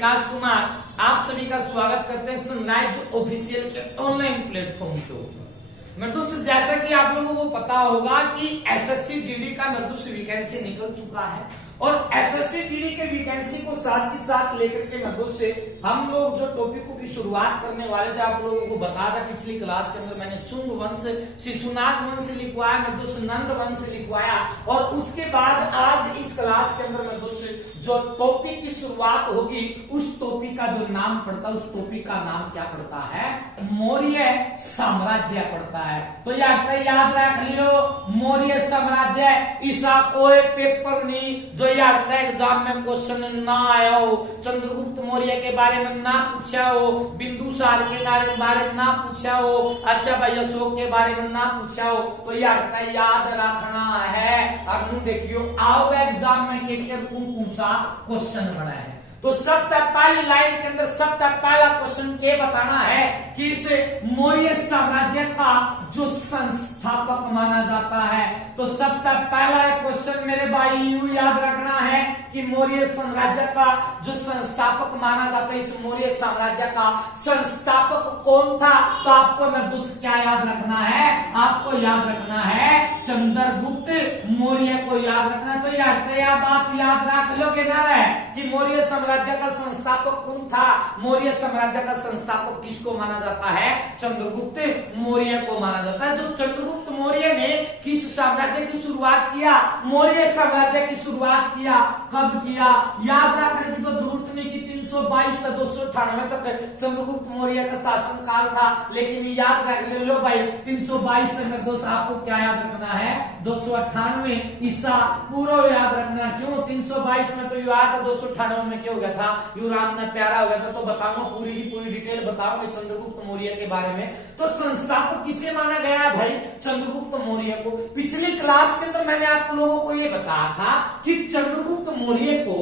विकास कुमार आप सभी का स्वागत करते हैं सनराइज ऑफिशियल के ऑनलाइन प्लेटफॉर्म के ऊपर। मेरे दोस्त जैसा कि आप लोगों को पता होगा कि एसएससी जीडी का मेरे दोस्त वैकेंसी निकल चुका है और एसएससी जीडी के वैकेंसी को साथ ही साथ लेकर के मेरे दोस्त से हम लोग जो टॉपिकों की शुरुआत करने वाले थे, आप लोगों को बता था पिछली क्लास के अंदर मैंने शुंग वंश, शिशुनाग वंश लिखवाया, मेरे दोस्त नंद वंश लिखवाया और उसके बाद आज इस क्लास के अंदर मेरे दोस्त जो टॉपिक की शुरुआत होगी उस टॉपिक का जो नाम पड़ता है उस टॉपिक का नाम क्या पड़ता है? मौर्य साम्राज्य पड़ता है। तो याद रख लियो मौर्य साम्राज्य। ऐसा कोई पेपर नहीं जो यार एग्जाम में क्वेश्चन ना आया हो, चंद्रगुप्त मौर्य के बारे में ना पूछा हो, बिंदुसार के बारे में ना पूछा हो, अच्छा भाई अशोक के बारे में ना पूछा हो, तो यार याद रखना है। अब देखियो आओ एग्जाम में कौन सा क्वेश्चन बना है। तो सबसे पहली लाइन के अंदर सबसे पहला क्वेश्चन ये बताना है कि इस मौर्य साम्राज्य का जो संस्थापक माना जाता है। तो सबसे पहला क्वेश्चन मेरे भाई यूं याद रखना है कि मौर्य साम्राज्य का जो संस्थापक माना जाता है, इस मौर्य साम्राज्य का संस्थापक कौन था? तो आपको मैं दूसरा क्या याद रखना है? आपको याद रखना है चंद्रगुप्त मौर्य को याद रखना है। तो यह बात याद रख लोगे ना है कि मौर्य साम्राज्य का संस्थापक कौन था? मौर्य साम्राज्य का संस्थापक किसको माना जाता है? चंद्रगुप्त मौर्य को माना जाता है। जो चंद्रगुप्त मौर्य ने किस साम्राज्य की शुरुआत किया? मौर्य साम्राज्य की शुरुआत किया। कब किया? याद रखने की तो जरूरत नहीं कि 322 से 298 तक चंद्रगुप्त मौर्य का शासन काल था, लेकिन याद रख लो भाई 322 से दोस्त आपको क्या याद रखना है? 298 ईसा पूरा याद रखना। क्यों 322 में? तो याद 298 में क्या हो गया था? युवराज ने प्यारा हो गया था। तो बताऊंगा पूरी की पूरी डिटेल बताऊंगा चंद्रगुप्त मौर्य के बारे में। तो संस्थापक किसे माना गया है भाई? चंद्रगुप्त मौर्य को। पिछली क्लास के अंदर मैंने आप लोगों को यह बताया था कि चंद्रगुप्त मौर्य को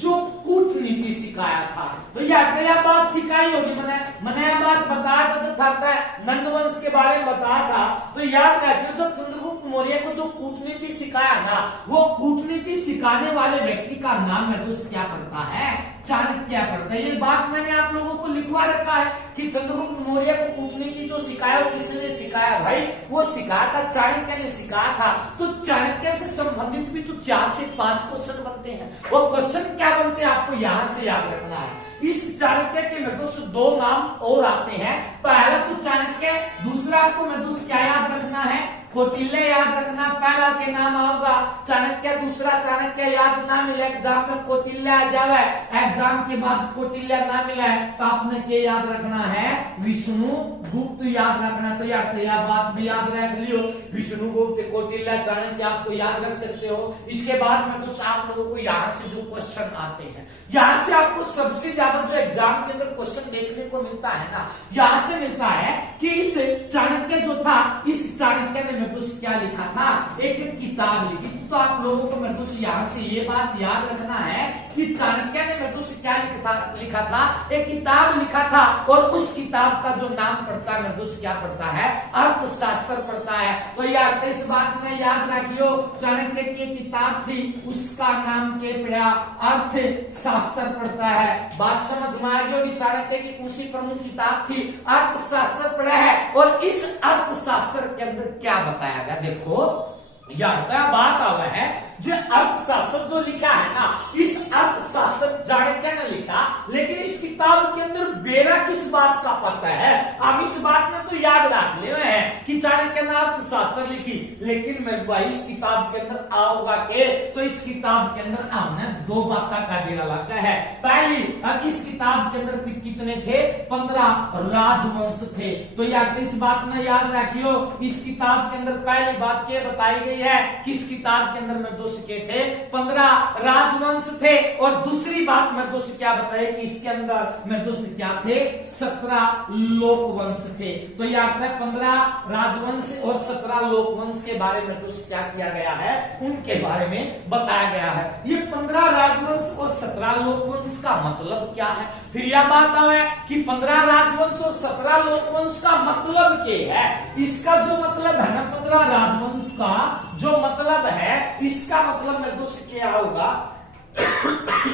जो कूटनीति सिखाया था, तो यह बात सिखाई होगी मैंने यह बात बताया था जो था नंदवंश के बारे में बताया था। तो याद रखिए जो चंद्रगुप्त मौर्य को जो कूटनीति सिखाया था, वो कूटनीति सिखाने वाले व्यक्ति का नाम है दोस्त क्या पड़ता है? चाणक्य पड़ता है। ये बात मैंने आप लोगों को लिखवा रखा है कि चंद्रगुप्त मौर्य को कूटनीति जो सिखाया वो किसने सिखाया भाई? वो सिखाया था चाणक्य ने सिखाया था। तो चाणक्य से संबंधित भी तो 4 से 5 क्वेश्चन बनते हैं। वो क्वेश्चन क्या बनते हैं आपको यहां से याद रखना है। इस चाणक्य के मेरे दो नाम और आते हैं। पहला तो चाणक्य, दूसरा आपको मेरे क्या याद रखना है? कौटिल्य याद रखना। पहला के नाम होगा चाणक्य, दूसरा चाणक्य याद ना मिले एग्जाम में कौटिल्य आ जावे, एग्जाम के बाद कौटिल्य ना मिले तो आपने क्या याद रखना है? विष्णुगुप्त याद रखना। तो यह बात भी याद रख लियो, विष्णुगुप्त, कौटिल्य, चाणक्य आपको याद रख सकते हो। इसके बाद में तो आप लोगों को यहाँ से जो क्वेश्चन आते हैं, यहाँ से आपको सबसे ज्यादा जो एग्जाम के अंदर क्वेश्चन देखने को मिलता है ना, यहाँ से मिलता है कि इस चाणक्य जो था, इस चाणक्य ने मेरे क्या लिखा था? एक किताब लिखी। तो आप लोगों को मेरे यहाँ से ये बात याद रखना है कि चाणक्य ने मेरे क्या लिखा था? एक किताब लिखा था और उस किताब का जो नाम पड़ता है मेरे क्या पड़ता है? अर्थशास्त्र पड़ता है। तो यार इस बात में याद रखियो चाणक्य की किताब थी, उसका नाम क्या पड़ा? अर्थशास्त्र पड़ता है। बात समझ में आ गई होगी। चाणक्य की कौन सी प्रमुख किताब थी? अर्थशास्त्र पड़ा है। और इस अर्थशास्त्र के अंदर क्या बताया गया? देखो यह बात आ है जो अर्थशास्त्र जो लिखा है ना, इस अर्थशास्त्र चाणक्य ने लिखा, लेकिन इस किताब के अंदर बेरा किस बात का पता है? अब इस बात में तो याद रख ले है कि चाणक्य ने अर्थशास्त्र लिखी, लेकिन मैं भाई इस किताब के अंदर आओगा के? तो इस किताब के अंदर हमने 2 बातों का बेरा लगा है। पहली, इस किताब के अंदर कितने थे? 15 राजवंश थे। तो यार इस बात में याद रखियो, इस किताब के अंदर पहली बात ये बताई गई है कि इस किताब के अंदर में के थे 15 राजवंश थे। और दूसरी बात मैं क्या बताया कि इसके अंदर मैं क्या थे? 17 लोकवंश थे। तो याद है 15 राजवंश और 17 लोकवंश के बारे में क्या किया गया है? उनके बारे में बताया गया है। ये 15 राजवंश और 17 लोकवंश का मतलब क्या है? फिर यह बात है कि 15 राजवंश और 17 लोकवंश का मतलब क्या है? इसका जो मतलब है ना 15 राजवंश का जो मतलब है, इसका मतलब मेरे दोस्त क्या होगा?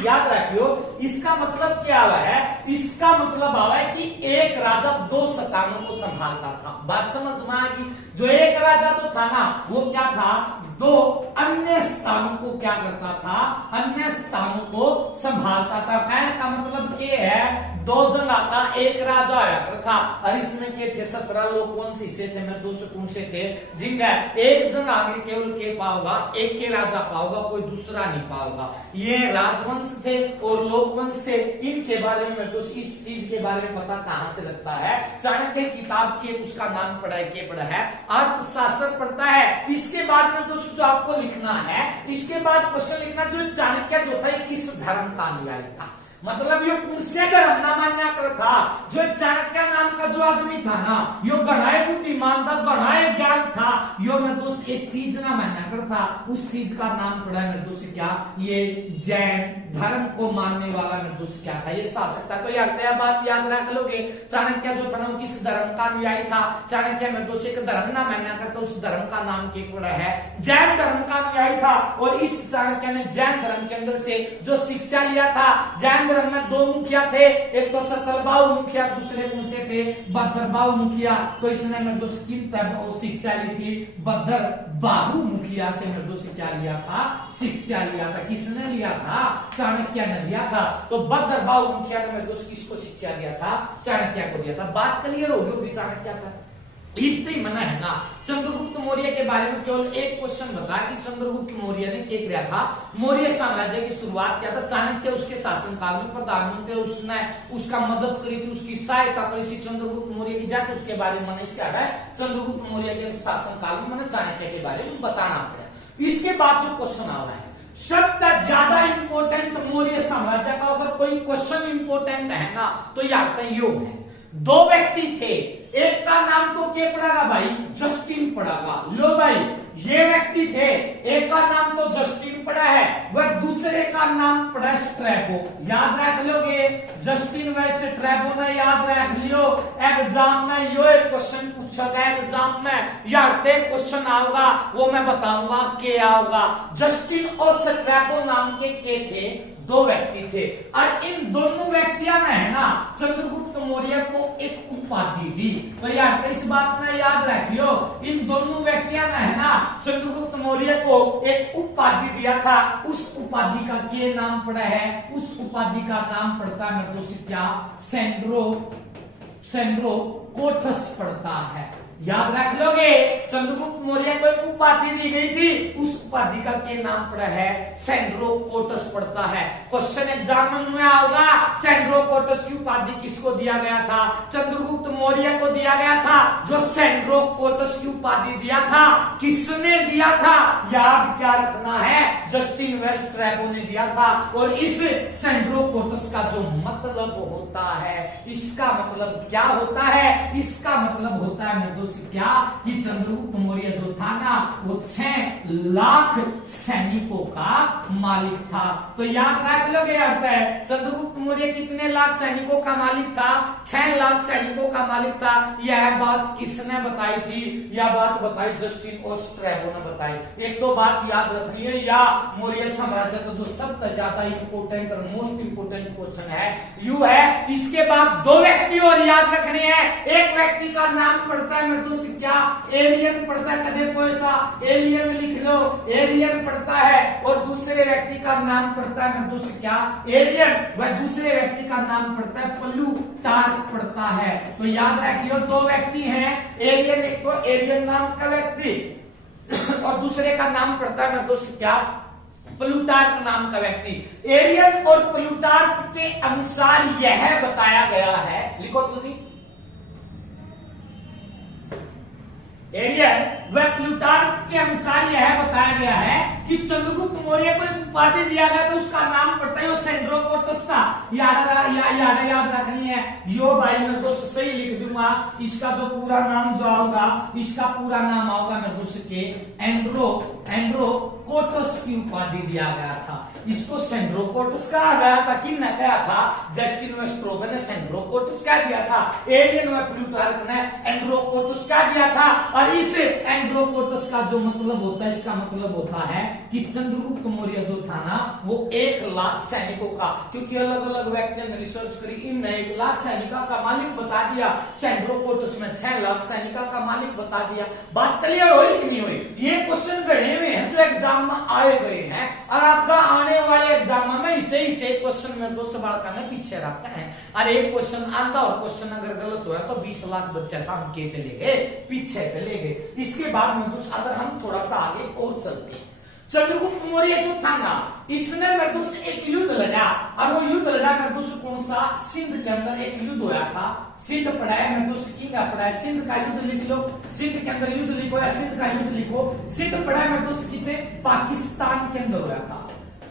याद रखियो, इसका मतलब क्या हुआ है? इसका मतलब हुआ है कि एक राजा दो स्थानों को संभालता था। बात समझ में आ गई? जो एक राजा तो था ना, वो क्या था? दो अन्य स्थानों को क्या करता था? अन्य स्थानों को संभालता था। कहने का मतलब ये है, दो जन आता, एक राजा आया था, और इसमें के थे 17 लोकवंश हिस्से थे, मैं 200 कौन से थे, जिनका एक जन आगे केवल के पाओगा, एक के राजा पाओगा, कोई दूसरा नहीं पाओगा। ये राजवंश थे और लोकवंश थे। इनके बारे में तो इस चीज के बारे में पता कहां से लगता है? चाणक्य किताब की उसका नाम पढ़ा है, के पढ़ा है, अर्थशास्त्र पढ़ता है। इसके बाद में तो जो आपको लिखना है, इसके बाद क्वेश्चन लिखना, जो चाणक्य जो था ये किस धर्म का अनुयायी था? मतलब यो कौन से धर्म ना मान्या कर था? जो चाणक्य नाम का जो आदमी था ना, यो गणाए बुद्धिमान था, गणाए ज्ञान था, यो मैं दोस्त एक चीज ना मान्या कर था, उस चीज का नाम पड़ा है मैं दोस्त क्या? ये जैन धर्म को मानने वाला मैं दोस्त क्या था? ये शासक था। तो यह बात याद रख लोगे, चाणक्य जो था ना किस धर्म का अनुयायी था? चाणक्य में दोस्त एक धर्म ना मान्या करता, उस धर्म का नाम क्या पड़ा है? जैन धर्म का अनुयायी था। और इस चाणक्य ने जैन धर्म के अंदर से जो शिक्षा लिया था, जैन धर्म में दो मुखिया थे, एक तो सतलबाहु मुखिया, दूसरे कौन से थे? बद्रबाहु मुखिया। तो इसने मैं दोस्त किन शिक्षा ली थी? बद्रबाहु मुखिया से मैं दोस्त क्या लिया था? शिक्षा लिया था। किसने लिया था? चाणक्य ने लिया था। तो बद्रबाहु मुखिया ने मैं दोस्त किसको शिक्षा दिया था? चाणक्य को दिया था। बात क्लियर होगी चाणक्य का? इतना ही मना है ना। चंद्रगुप्त मौर्य के बारे में केवल एक क्वेश्चन बता कि चंद्रगुप्त मौर्य ने क्या किया था? मौर्य साम्राज्य की शुरुआत किया था। चाणक्य उसके शासनकाल में प्रधानमंत्री, उसने उसका मदद करी थी, उसकी सहायता करी थी। चंद्रगुप्त मौर्य की जात उसके बारे में मैंने क्या है? चंद्रगुप्त मौर्य के शासनकाल में मैंने चाणक्य के बारे में बताना पड़ा। इसके बाद जो क्वेश्चन आ रहा है, सबसे ज्यादा इंपोर्टेंट मौर्य साम्राज्य का अगर कोई क्वेश्चन इंपोर्टेंट है ना, तो याद है योग है। दो व्यक्ति थे, एक का नाम तो क्या पड़ेगा भाई? जस्टिन पड़ेगा। लो भाई, ये व्यक्ति थे, एक का नाम तो जस्टिन पड़ा है, वह दूसरे का नाम पड़ा स्ट्रैबो। याद रख लोगे? जस्टिन व स्ट्रैबो ने याद रख लियो। एग्जाम में यो एक क्वेश्चन पूछा गया, एग्जाम में यार ते क्वेश्चन आऊगा, वो मैं बताऊंगा के आऊगा। जस्टिन और स्ट्रैबो नाम के थे, दो व्यक्ति थे, और इन दोनों व्यक्तियों ने है ना चंद्रगुप्त मौर्य को एक उपाधि दी। तो यार इस बात में याद रखियो, इन दोनों व्यक्तियों ने है ना चंद्रगुप्त मौर्य को एक उपाधि दिया था। उस उपाधि का क्या नाम पड़ा है? उस उपाधि का नाम पड़ता है मैं तो क्या? सेंड्रोकोटस पड़ता है। याद रख लोगे, चंद्रगुप्त मौर्य को एक उपाधि दी गई थी, उस उपाधि का क्या नाम पड़ा है? सेंड्रोकोटस पड़ता है। क्वेश्चन एग्जाम में आओगा, सेंड्रोकोटस की उपाधि किसको दिया गया था? चंद्रगुप्त मौर्य को दिया गया था। जो सेंड्रोकोटस की उपाधि दिया था, किसने दिया था? याद क्या रखना है? जस्टिन व स्ट्रैबो ने दिया था। और इस सेंड्रोकोटस का जो मतलब होता है, इसका मतलब क्या होता है? इसका मतलब होता है क्या कि चंद्रगुप्त मौर्य जो था ना, वो 6 लाख सैनिकों का मालिक था। तो याद रख लोगे यार, चंद्रगुप्त मौर्य कितने लाख सैनिकों का मालिक था? 6 लाख सैनिकों का मालिक था। यह बात किसने बताई थी? यह बात बताई जस्टिन और स्ट्रैबो ने बताई। एक तो बात याद रखनी है, या मौर्य साम्राज्य का जो सबसे ज्यादा इंपोर्टेंट और मोस्ट इंपोर्टेंट क्वेश्चन है यू है। इसके बाद दो व्यक्ति और याद रखने हैं। एक व्यक्ति का नाम पड़ता है क्या? एलियन पड़ता है। कदे कोई सा एलियन लिख लो, एलियन पड़ता है। और दूसरे व्यक्ति का नाम पड़ता है क्या? एलियन। वह दूसरे व्यक्ति का नाम पड़ता है प्लूटार्क पड़ता है। तो याद रखियो, दो व्यक्ति हैं, एलियन, एक तो एलियन नाम का व्यक्ति और दूसरे का नाम पड़ता है क्या? प्लूटार्क नाम का व्यक्ति। एलियन और प्लूटार्क के अनुसार यह बताया गया है, लिखो तुम, एलियन व प्लूटार्क के अनुसार यह बताया गया है कि चंद्रगुप्त मौर्य को एक उपाधि दिया गया तो उसका नाम पड़ता है सेंड्रोकोटस था। याद रखनी है यो भाई, मैं दोस्त सही लिख दूंगा। इसका जो पूरा नाम जो होगा, इसका पूरा नाम होगा मैं दोस्त के एंड्रोकोटस की उपाधि दिया गया था। इसको सेंड्रोकोटस कहा गया था। किसने कहा था? जस्टिन व स्ट्रैबो ने सेंड्रोकोटस कह दिया था। एलियन व प्लूटार्क ने एंड्रोकोटस कह दिया था। और इस सैंड्रोकोटस का जो मतलब होता है, इसका मतलब होता है कि चंद्रगुप्त मौर्य जो था ना वो 1,00,000 सैनिकों का, क्योंकि अलग अलग व्यक्तियों ने रिसर्च करी, इनने 1,00,000 सैनिकों का मालिक बता दिया, सैंड्रोकोटस में 6,00,000 सैनिकों का मालिक बता दिया। बात क्लियर हुई कि नहीं हुई? ये क्वेश्चन गढ़े हुए हैं जो एग्जाम में आए गए हैं, और आपका आने वाले एग्जाम में इसे क्वेश्चन में 2 सवाल करने पीछे रखता है। और एक क्वेश्चन आता और क्वेश्चन अगर गलत हुआ तो 20 लाख बच्चे का हम के चले गए, पीछे चले गए। इसके बाद में अगर हम थोड़ा सा आगे और चलते हैं, चंद्रगुप्त मौर्य जो था ना, इसने मृदु से एक युद्ध लड़ा, और वो युद्ध लड़ा मृदु से कौन सा? सिंध के अंदर एक युद्ध हुआ था। सिंध पढ़ा है मृदु से, किंग पढ़ा है, सिंध का युद्ध लिख लो, सिंध के अंदर युद्ध लिखो या सिंध का युद्ध लिखो। सिंध पढ़ा है मृदु से कितने? पाकिस्तान के अंदर हुआ था।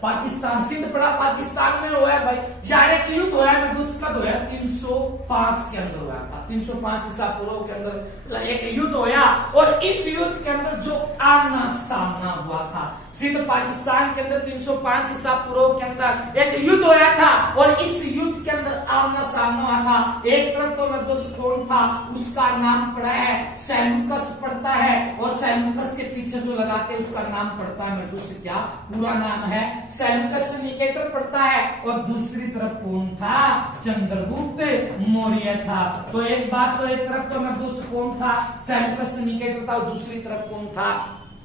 पाकिस्तान, सिंध पड़ा पाकिस्तान में हुआ है भाई। डायरेक्ट युद्ध हुआ है मृदु का 305 के अंदर हुआ था। 305 ईसा पूर्व के अंदर एक युद्ध हुआ, और इस युद्ध के अंदर जो आमना सामना हुआ था, सिंध पाकिस्तान के अंदर 305 ईसा पूर्व के अंदर एक युद्ध हुआ था, और इस युद्ध के अंदर आमना सामना हुआ था। एक तरफ तो मृदु कौन था, उसका नाम पड़ा है सेल्यूकस पड़ता है, और सेल्यूकस के पीछे जो लगाते हैं उसका नाम पड़ता है मृदु से, क्या पूरा नाम है? सेल्यूकस निकेटर पड़ता है। और दूसरी तरफ कौन था? चंद्रगुप्त मौर्य था। तो एक बात तो एक तरफ तो मृदु कौन था? सेल्यूकस निकेटर था, और दूसरी तरफ कौन था?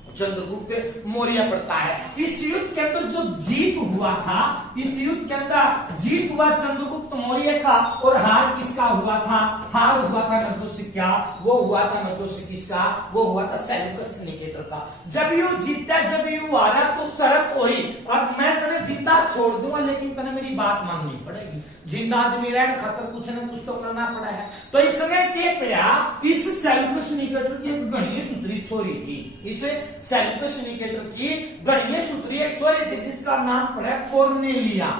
चंद्रगुप्त मौर्य पड़ता है। इस युद्ध के अंदर जो जीत हुआ था, इस युद्ध के अंदर जीत हुआ चंद्रगुप्त मौर्य का, और हार किसका हुआ था? हार हुआ था मृदु से, क्या वो हुआ था मृदु से किसका? वो हुआ था सेल्यूकस निकेटर का। जब यू जीता, जब यू हारा तो शर्त हुई, अब मैं तने जिंदा छोड़ दूंगा लेकिन तने मेरी बात माननी पड़ेगी। जिंदा आदमी रहने खातर कुछ न कुछ तो करना पड़ा है। तो इसने के पड़ा, इस सेल्यूकस निकेटर की एक गणीय सूत्री छोरी थी, इसे सेल्यूकस निकेटर की गणीय सूत्री एक छोरी थी जिसका नाम पड़ा है कॉर्नेलिया।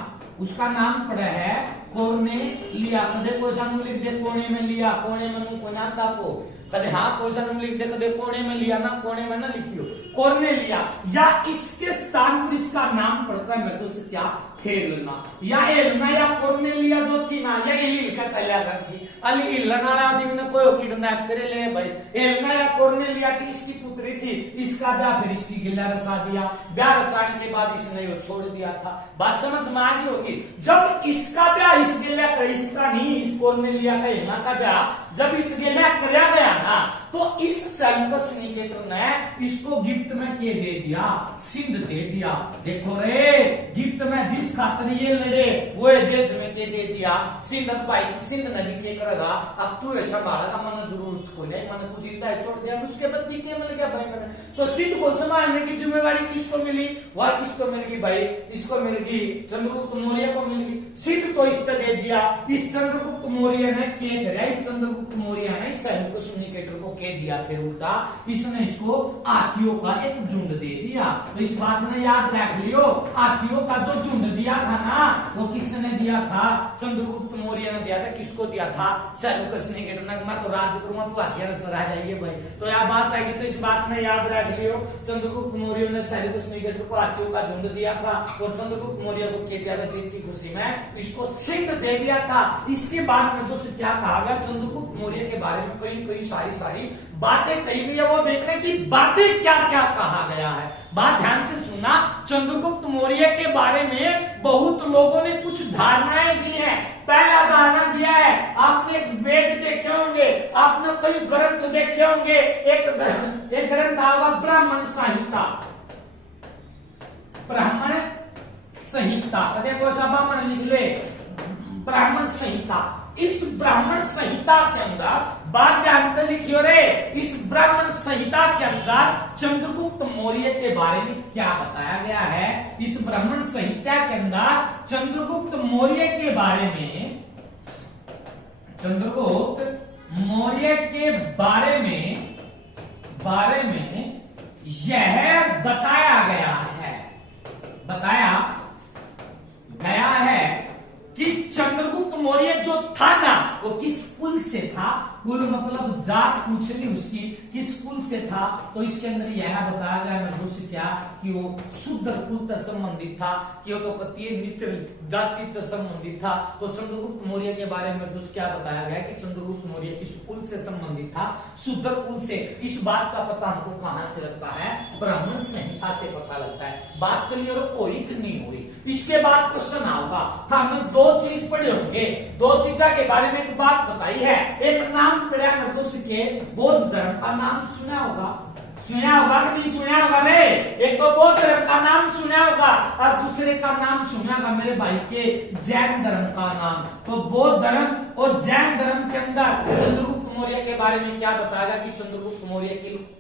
उसका नाम पड़ा है कॉर्नेलिया। कदे कोई सामने लिख दे कोने में लिया, कोने में मुंह को ना ताको, कदे हाँ कोई सामने लिख दे, कदे कोने में लिया ना, कोने में ना लिखियो, कॉर्नेलिया। या इसके स्थान पर इसका नाम पड़ता है मृदु से, क्या? हेलना या एलना या कॉर्नेलिया जो थी ना, या इली का चला थी। अली इलन वाला आदमी ने कोई किडनैप करे ले भाई। एलना या कॉर्नेलिया की इसकी पुत्री थी, इसका ब्याह फिर इसकी गिला रचा दिया। ब्याह रचाने के बाद इसने वो छोड़ दिया था। बात समझ में आ गई होगी। जब इसका ब्याह इस गिला का, इसका नहीं, इस कॉर्नेलिया का, एलना का ब्याह जब इस गिला किया गया ना, तो इस सेल्यूकस निकेटर ने इसको गिफ्ट में के दे दिया? सिंध दे दिया। देखो रे, गिफ्ट में जिस खातिर ये लड़े वो देश में के दे दिया सिंध भाई। सिंध नदी के करेगा, अब तू ऐसा मारा मन जरूरत को नहीं, मन तू जिंदा छोड़ दिया, उसके बाद के मिल गया भाई मैंने। तो सिंध को संभालने की जिम्मेवारी किसको मिली? वह किसको मिल गई भाई? इसको मिल गई, चंद्रगुप्त मौर्य को मिल गई। सिंध को इसको दे दिया। इस चंद्रगुप्त मौर्य ने के दिया, इस चंद्रगुप्त मौर्य ने सेल्यूकस निकेटर को के दिया। फिर उल्टा इसने इसको हाथियों का एक झुंड दे दिया। तो इस बात में याद रख लियो, हाथियों का जो झुंड दिया था ना, वो किसने दिया था? चंद्रगुप्त मौर्य ने दिया था। किसको दिया था? सेल्यूकस निकेटर ने। मैं तो राज करूंगा, तू हाथियां चला जाइए भाई। तो यह बात आएगी, तो इस बात में याद रख लियो, चंद्रगुप्त मौर्य ने सेल्यूकस निकेटर को हाथियों का झुंड दिया था, और चंद्रगुप्त मौर्य को के दिया था जीत की खुशी में, इसको सिंध दे दिया था। इसके बाद में दोस्तों क्या कहा गया? चंद्रगुप्त मौर्य के बारे में कई सारी बातें कही गई है। वो देखने की बातें क्या क्या कहा गया है, बात ध्यान से सुनना। चंद्रगुप्त मौर्य के बारे में बहुत लोगों ने कुछ धारणाएं दी हैं। पहला धारणा दिया है, आपने एक वेद देखे होंगे, आपने कई ग्रंथ देखे होंगे। एक ग्रंथ होगा ब्राह्मण संहिता। ब्राह्मण संहिता, देखो सब ब्राह्मण लिख ले, ब्राह्मण संहिता। इस ब्राह्मण संहिता के अंदर बात ध्यान से लिखियो रे, इस ब्राह्मण संहिता के अंदर चंद्रगुप्त मौर्य के बारे में क्या बताया गया है? इस ब्राह्मण संहिता के अंदर चंद्रगुप्त मौर्य के बारे में, चंद्रगुप्त मौर्य के बारे में यह बताया गया है कि चंद्रगुप्त मौर्य जो था ना, वो किस कुल से था? कुल मतलब जात पूछ ली उसकी किस कुल से था, तो इसके अंदर यह बताया गया निर्दोष क्या कि वो शुद्र कुल से संबंधित था, कि वो तो कतीय मिश्र जाति से संबंधित था। तो चंद्रगुप्त मौर्य के बारे में निर्दोष क्या बताया गया कि चंद्रगुप्त मौर्य किस कुल से संबंधित था, शुद्र कुल से। इस बात का पता हमको कहां से लगता है, ब्राह्मण संहिता से पता लगता है। बात क्लियर हुई कि नहीं हुई। इसके बाद क्वेश्चन आऊगा, हमने दो चीज पढ़े होंगे, दो चीजों के बारे में एक बात बताई है। एक नाम पढ़ा निर्दोष के बौद्ध धर्म का नाम सुना होगा, सुना होगा कि नहीं सुना होगा रे? एक तो बौद्ध धर्म का नाम सुना होगा और दूसरे का नाम सुना होगा मेरे भाई के जैन धर्म का नाम। तो बौद्ध धर्म और जैन धर्म के अंदर चंद्रगुप्त मौर्य के बारे में क्या बताएगा कि चंद्रगुप्त मौर्य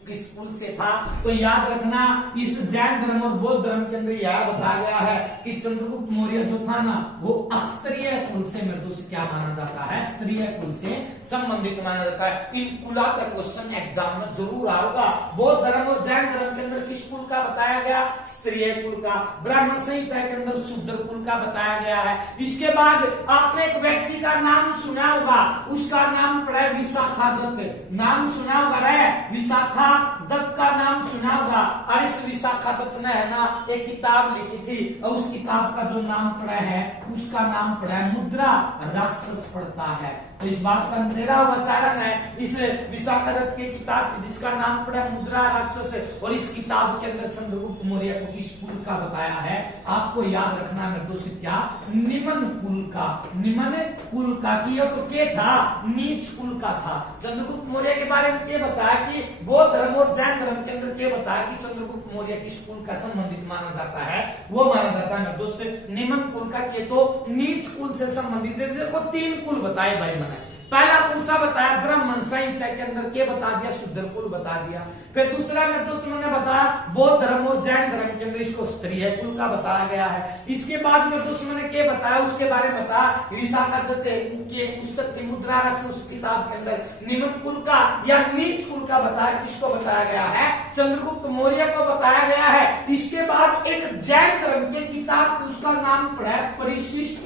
किस कुल से था। तो याद रखना इस जैन धर्म और बौद्ध धर्म के अंदर यह बताया गया है कि चंद्रगुप्त मौर्य जो था ना वो अस्तरीय कुल से निर्दोष क्या माना जाता है, स्त्रीय कुल से संबंधित माना जाता है। इन कुला का क्वेश्चन एग्जाम में जरूर आएगा। बौद्ध धर्म और जैन धर्म के अंदर किस कुल का बताया गया, स्त्रीय कुल का। ब्राह्मण संहिता के अंदर शूद्र कुल का बताया गया है। इसके बाद आपने एक व्यक्ति का नाम सुना होगा, उसका नाम पड़ा है विशाखा दत्त। नाम सुना होगा रे, विशाखा दत्त का नाम सुना होगा। और इस विशाखा दत्त ने है ना एक किताब लिखी थी और उस किताब का जो नाम पड़ा है उसका नाम पड़ा है मुद्रा राक्षस पड़ता है। तो इस बात का 13वां सारण है इस विशाखा दत्त की किताब जिसका नाम पड़ा है मुद्रा राक्षस। और इस किताब के अंदर चंद्रगुप्त मौर्य को किस कुल का बताया है, आपको याद रखना है निर्दोष क्या, निम्न कुल का। निम्न कुल का किया तो क्या था, नीच कुल का था। चंद्रगुप्त मौर्य के बारे में क्या बताया कि बौद्ध धर्म और जैन धर्म के अंदर क्या बताया कि चंद्रगुप्त मौर्य किस कुल का संबंधित माना जाता है, वो माना जाता है निर्दोष निम्न कुल का। किए तो नीच कुल से संबंधित। देखो 3 कुल बताए भाई मैंने। पहला कुल सा बताया ब्राह्मण संहिता के अंदर क्या बता दिया, शूद्र कुल बता दिया। फिर दूसरा निर्दोष मैंने बताया बौद्ध धर्म और जैन धर्म के अंदर इसको स्त्रीय कुल का बताया गया है। इसके बाद निर्दोष मैंने क्या बताया उसके बारे में बताया, विशाखा दत्त के पुस्तक थी मुद्रा राक्षस उस किताब के अंदर निम्न कुल का या नीच कुल का बताया। किसको बताया गया है, चंद्रगुप्त मौर्य को बताया गया है। इसके बाद एक जैन धर्म की किताब थी उसका नाम पड़ा है परिशिष्ट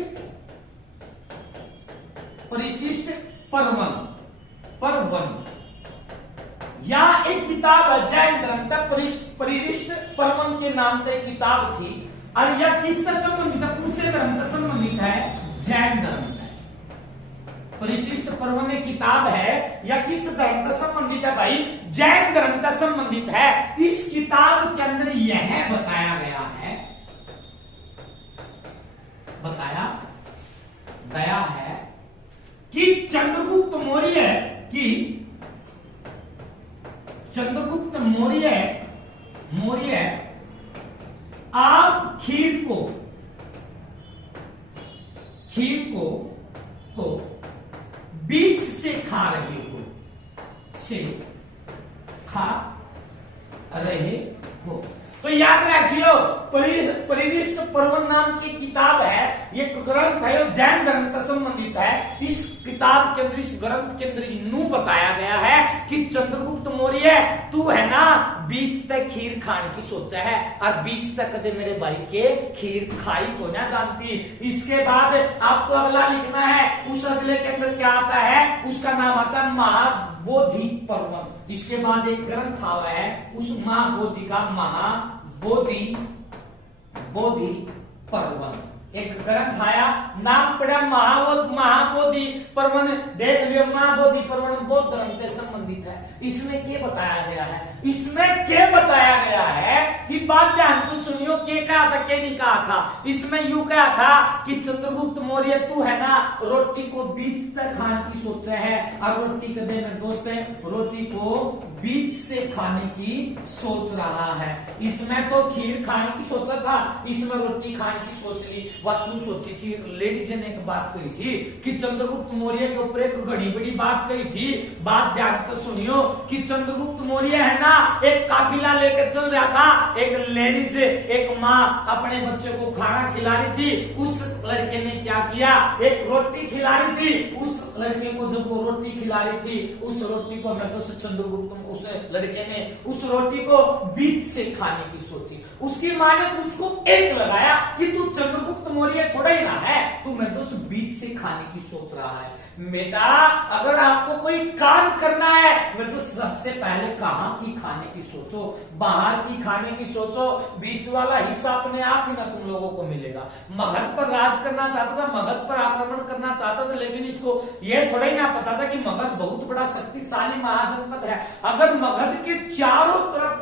पर्वन या एक किताब है जैन धर्म का परिशिष्ट पर्वन के नाम से किताब थी। और यह किससे संबंधित है, कौन से धर्म का संबंधित है, जैन धर्म है। परिशिष्ट पर्वन एक किताब है या किस धर्म का संबंधित है भाई, जैन धर्म का संबंधित है। इस किताब के अंदर यह बताया गया है कि चंद्रगुप्त मौर्य आप खीर को तो बीच से खा रहे हो। तो याद रखियो परिशिष्ट पर्वन नाम की किताब है, ये ग्रंथ है जैन धर्म का संबंधित है। इस किताब के अंदर इस ग्रंथ के अंदर यूं बताया गया है कि चंद्रगुप्त मौर्य तू है ना बीच तक खीर खाने की सोचा है और बीच तक कदे मेरे भाई के खीर खाई को ना जानती। इसके बाद आपको अगला लिखना है, उस अगले के अंदर क्या आता है, उसका नाम आता है महाबोधि पर्वन। इसके बाद एक ग्रंथ आया है उस महाबोधि का महाबोधि पर्वन एक ग्रंथ आया, नाम पड़ा महाबोधि पर्वन। देख लियो महाबोधि पर्वन बौद्ध धर्म से संबंधित है। इसमें क्या बताया गया है, इसमें क्या बताया गया है कि बात ध्यान तो सुनियो, क्या कहा था क्या नहीं कहा था। इसमें यूं कहा था कि चंद्रगुप्त मौर्य तू है ना रोटी को बीच तक खाने की सोच रहे है और रोटी कदे में दोस्त है रोटी को बीच से खाने की सोच रहा है। इसमें तो खीर खाने की सोचा था, इसमें रोटी खाने की सोच ली। वह क्यों सोची थी, लेडीज ने एक बात कही थी कि चंद्रगुप्त मौर्य के ऊपर एक घड़ी बड़ी बात कही थी। बात ध्यान तो सुनियो कि चंद्रगुप्त मौर्य है ना एक काफिला लेकर चल रहा था, एक लेडीज एक माँ अपने बच्चे को खाना खिला रही थी। उस लड़के ने क्या किया, एक रोटी खिला रही थी। उस लड़के को जब वो रोटी खिला रही थी, उस रोटी को मैं तो चंद्रगुप्त उस लड़के ने उस रोटी को बीच से खाने की सोची। उसकी माँ ने उसको एक लगाया कि तू चंद्रगुप्त मौर्य थोड़ा ही ना है, तू मेरे दोस्त बीच से खाने की सोच रहा है। बेटा अगर आपको कोई काम करना है मेरे को सबसे पहले कहां की खाने की सोचो, बाहर की खाने की सोचो, बीच वाला हिस्सा अपने आप ही ना तुम लोगों को मिलेगा। मगध पर राज करना चाहता था, मगध पर आक्रमण करना चाहता था, लेकिन इसको यह थोड़ा ही ना पता था कि मगध बहुत बड़ा शक्तिशाली महाजनपद है। अगर मगध के चारों तरफ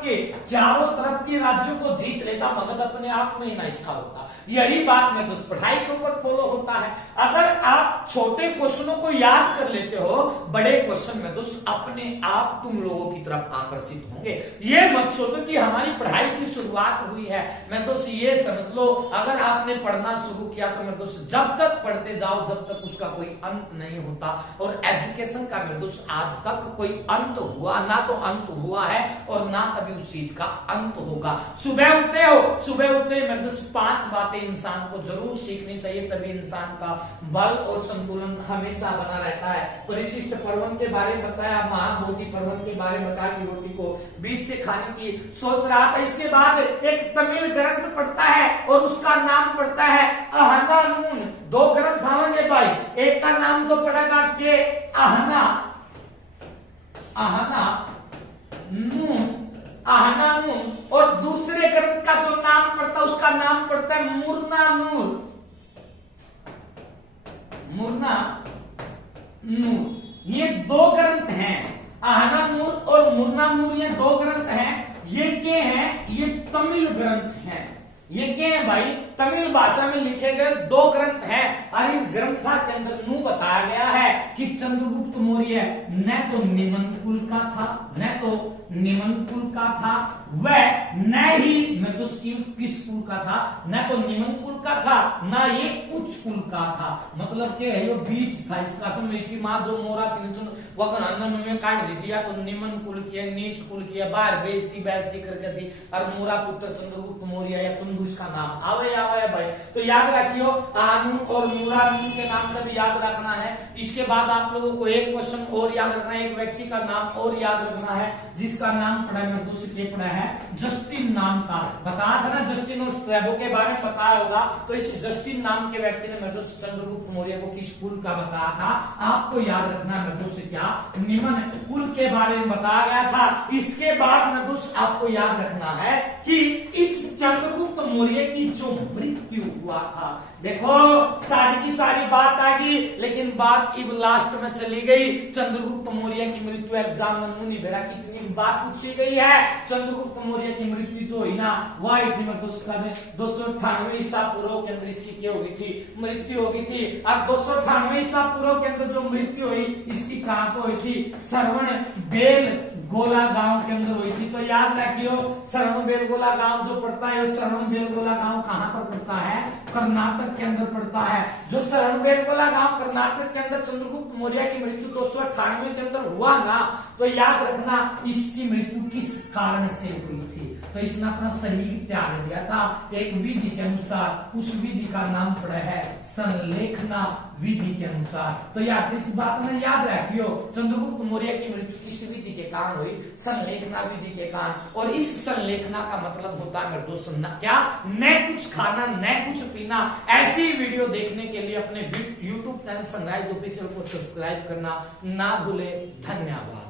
के राज्यों को जीत लेता, मगध अपने आप में ही ना इसका होता। यही बात में दोस्त पढ़ाई के ऊपर फॉलो होता है। अगर आप छोटे क्वेश्चनों को याद कर लेते हो, बड़े क्वेश्चन में दोस्त अपने आप तुम लोगों की तरफ आकर्षित होंगे। ये मत सोचो कि हमारी पढ़ाई की शुरुआत हुई है। मैं दोस्त ये समझ लो, अगर आपने पढ़ना शुरू किया तो मैं दोस्त जब तक पढ़ते जाओ जब तक उसका कोई अंत नहीं होता। और एजुकेशन का मेरे दोस्त आज तक कोई अंत हुआ ना, तो अंत हुआ है और ना कभी उस चीज का अंत होगा। सुबह उठते हो, सुबह उठते मेरे दोस्त 5 बातें इंसान को जरूर सीखनी चाहिए, तभी इंसान का बल और संतुलन हमेशा बना रहता है। परिशिष्ट पर्वन के बारे में बताया, महाबोधि पर्वन के बारे में बताया कि रोटी को बीच से खाने की सोच रहा था। इसके बाद एक तमिल ग्रंथ पढ़ता है और उसका नाम पड़ता है अहना नून। 2 ग्रंथ आएंगे भाई, एक का नाम तो पड़ेगा के अहना नून, और दूसरे ग्रंथ का जो नाम पड़ता है उसका नाम पड़ता है मुरना नूर। ये 2 ग्रंथ हैं, आहना नूर और मुरना नूर, ये 2 ग्रंथ हैं। ये क्या हैं? ये तमिल ग्रंथ हैं। ये क्या है भाई? तमिल भाषा में लिखे गए 2 ग्रंथ हैं। और इन ग्रंथा के अंदर नू बताया गया है कि चंद्रगुप्त मौर्य न तो निमन कुल का था, वह न ही मैं तो किस कुल का था, न तो निमन कुल का था न ये उच्च कुल का था। मतलब क्या है? ये बीच था। इसका समय इसकी माँ जो मोरा थी वह अन्न में काट दी थी, या तो निमन कुल की, नीच कुल की, बाहर बेइज्जती करके थी। और मोरा पुत्र चंद्रगुप्त मौर्य या चंदू इसका नाम आवे भाई। तो याद रखियो, आनून और मुरा के नाम का भी याद रखना है। इसके बाद आप लोगों को एक क्वेश्चन और याद रखना है, एक व्यक्ति का नाम और याद रखना है जिसका नाम पढ़ा है दूसरे पढ़ा है जस्टिन नाम का। बताया था ना, जस्टिन और स्ट्रैबो के बारे में बताया होगा। तो इस जस्टिन नाम के व्यक्ति ने मेडोस चंद्रगुप्त मौर्य को किस कुल का बताया था? आपको याद रखना है मेडोस क्या निमन कुल के बारे में बताया गया था। इसके बाद मेडोस आपको याद रखना है कि इस चंद्रगुप्त मौर्य की जो मृत्यु हुआ था, देखो सारी की सारी बात आ गई, लेकिन बात अब लास्ट में चली गई। चंद्रगुप्त मौर्य की मृत्यु एग्जाम में मुनि बेरा कितनी बात पूछी गई है। चंद्रगुप्त मौर्य की मृत्यु जो हुई ना, वह थी मैं 298 ईसा पूर्व के अंदर इसकी क्या हो गई थी? मृत्यु हो गई थी। और 298 ईसा पूर्व के अंदर जो मृत्यु हुई इसकी कहां पर हुई थी? श्रवण बेल गोला गांव के अंदर हुई थी। तो याद रखियो, श्रवण बेलगोला गांव जो पड़ता है, श्रवण बेलगोला गांव कहां पर पड़ता है? कर्नाटक के अंदर पड़ता है। जो श्रवण बेलगोला गांव कर्नाटक के अंदर चंद्रगुप्त मौर्य की मृत्यु 298 के अंदर हुआ ना, तो याद रखना इसकी मृत्यु किस कारण से हुई थी। तो इसने अपना शरीर त्याग दिया था एक विधि के अनुसार। उस विधि का नाम पड़ा है संलेखना विधि के अनुसार। तो यार इस बात में याद रखियो, चंद्रगुप्त मौर्य की मृत्यु किस विधि के कारण हुई? संलेखना विधि के कारण। और इस संलेखना का मतलब होता है मेरे दोस्त क्या? न कुछ खाना न कुछ पीना। ऐसी वीडियो देखने के लिए अपने YouTube चैनल सनराइज ऑफिशियल को सब्सक्राइब करना ना भूले। धन्यवाद।